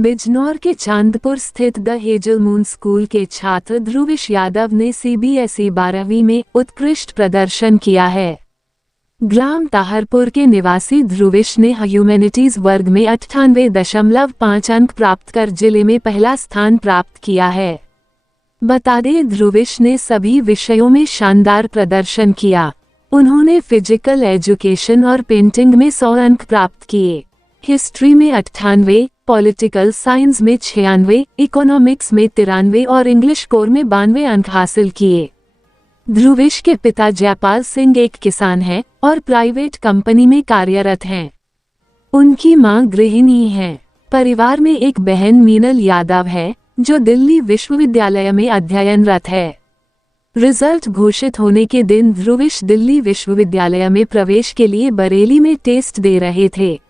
बिजनौर के चांदपुर स्थित the hazel moon school के छात्र ध्रुविश यादव ने सीबीएसई 12वीं में उत्कृष्ट प्रदर्शन किया है। ग्राम ताहरपुर के निवासी ध्रुविश ने ह्यूमैनिटीज वर्ग में 98.5 अंक प्राप्त कर जिले में पहला स्थान प्राप्त किया है। बता दें, ध्रुविश ने सभी विषयों में शानदार प्रदर्शन किया। उन्होंने फिजिकल एजुकेशन और पेंटिंग में 100 अंक प्राप्त किए। हिस्ट्री में 98, पॉलिटिकल साइंस में 96, इकोनॉमिक्स में 93 और इंग्लिश कोर में 92 अंक हासिल किए। ध्रुविश के पिता जयपाल सिंह एक किसान हैं और प्राइवेट कंपनी में कार्यरत हैं। उनकी मां गृहिणी हैं। परिवार में एक बहन मीनल यादव है, जो दिल्ली विश्वविद्यालय में अध्ययनरत है। रिजल्ट घोषित होने के दिन ध्रुविश दिल्ली विश्वविद्यालय में प्रवेश के लिए बरेली में टेस्ट दे रहे थे।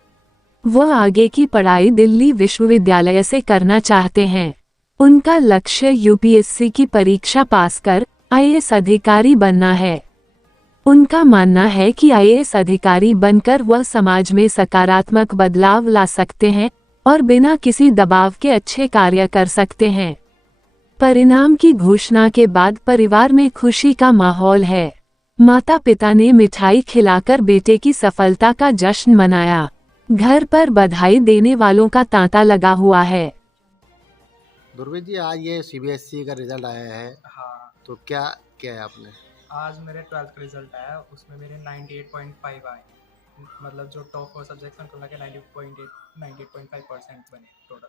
वह आगे की पढ़ाई दिल्ली विश्वविद्यालय से करना चाहते हैं। उनका लक्ष्य यूपीएससी की परीक्षा पास कर आईएएस अधिकारी बनना है। उनका मानना है कि आईएएस अधिकारी बनकर वह समाज में सकारात्मक बदलाव ला सकते हैं और बिना किसी दबाव के अच्छे कार्य कर सकते हैं। परिणाम की घोषणा के बाद परिवार में खुशी का माहौल है। माता पिता ने मिठाई खिलाकर बेटे की सफलता का जश्न मनाया। घर पर बधाई देने वालों का तांता लगा हुआ है। ध्रुवीश जी, आज ये सीबीएसई का रिजल्ट आया है, हाँ, तो क्या किया है आपने? आज मेरे 12th का रिजल्ट आया, उसमें मेरे 98.5 आए। मतलब जो टॉप 4 सब्जेक्ट्स हैं उनको मिला के 98.5% बने टोटल।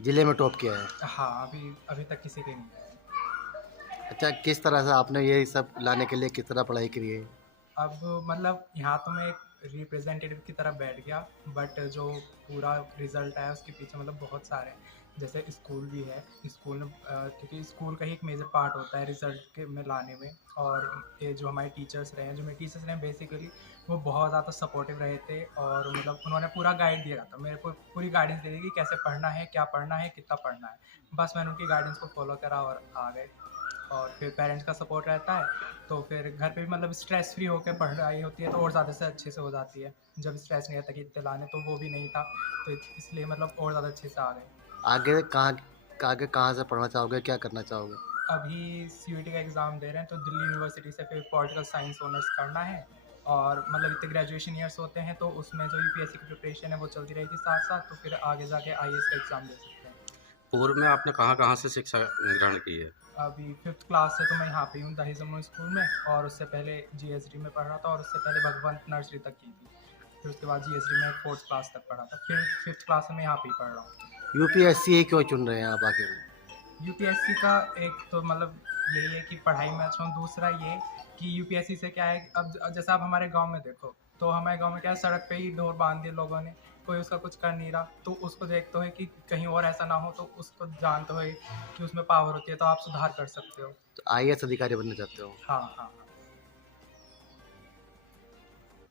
जिले में टॉप किया है। हाँ, अभी तक किसी के नहीं आया। अच्छा, किस तरह से आपने ये सब लाने के लिए किस तरह पढ़ाई करी है? अब मतलब यहाँ तो मैं एक रिप्रेजेंटेटिव की तरह बैठ गया, बट जो पूरा रिजल्ट आया उसके पीछे मतलब बहुत सारे हैं। जैसे स्कूल भी है, स्कूल में क्योंकि स्कूल का ही एक मेजर पार्ट होता है रिजल्ट के में लाने में। और ये जो हमारे टीचर्स रहे हैं, जो मेरे टीचर्स रहे हैं बेसिकली वो बहुत ज़्यादा सपोर्टिव रहे थे। और मतलब उन्होंने पूरा गाइड दिया था, मेरे को पूरी गाइडेंस दे दी कि कैसे पढ़ना है, क्या पढ़ना है, कितना पढ़ना है। बस मैंने उनकी गाइडेंस को फॉलो करा और आ गए। और फिर पेरेंट्स का सपोर्ट रहता है तो फिर घर पे भी मतलब स्ट्रेस फ्री होकर पढ़ाई होती है तो और ज़्यादा से अच्छे से हो जाती है। जब स्ट्रेस नहीं रहता कि इतने लाने, तो वो भी नहीं था, तो इसलिए मतलब और ज़्यादा अच्छे से आ गए। आगे कहाँ से पढ़ना चाहोगे, क्या करना चाहोगे? अभी सीयूईटी का एग्ज़ाम दे रहे हैं तो दिल्ली यूनिवर्सिटी से फिर पॉलिटिकल साइंस ऑनर्स करना है। और मतलब इतने ग्रेजुएशन ईयर्स होते हैं तो उसमें जो यूपीएससी की प्रिपरेशन है वो चलती रहेगी साथ साथ, तो फिर आगे जाके आईएएस का एग्ज़ाम दे सकते हैं। पूर्व में आपने कहाँ से शिक्षा ग्रहण की है? अभी 5th क्लास से तो मैं यहाँ पे हूँ द हेजल मून स्कूल में, और उससे पहले जीएसडी में पढ़ रहा था, और उससे पहले भगवंत नर्सरी तक की थी। फिर उसके बाद जीएसडी में 4th क्लास तक पढ़ा था, फिर 5th क्लास में मैं यहाँ पे ही पढ़ रहा हूँ। यूपीएससी क्यों चुन रहे हैं आप आखिर? यूपीएससी का एक तो मतलब यही है कि पढ़ाई में अच्छा हूँ, दूसरा ये कि यूपीएससी से क्या है, अब जैसा आप हमारे गांव में देखो तो हमारे गांव में क्या है, सड़क पे ही ढोर बांध दिए लोगों ने, कोई उसका कुछ कर नहीं रहा, तो उसको देखते हो कि कहीं और ऐसा ना हो, तो उसको जानते हो कि उसमें पावर होती है तो आप सुधार कर सकते हो। तो आईएएस अधिकारी बनना चाहते हो? हाँ हाँ।